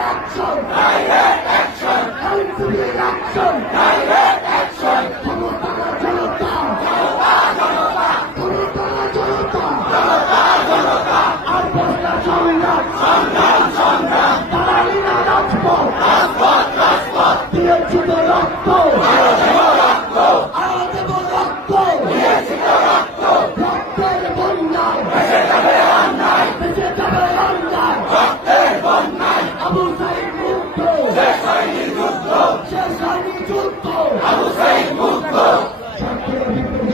action! Direct action! Political action! Direct action! জনতা জনতা জনতা জনতা জনতা জনতা আর বস্তা সংগ্রাম সংগ্রাম সংগ্রাম বাঙালিরা রাজপথ রাজপথ রাজপথ দিয়ে চুটো রক্ত আরও দেব রক্ত আরও দেব রক্ত আবু সাইদ মুক্ত। শেখ সাইদ মুক্ত। শেখ সাইদ যুদ্ধ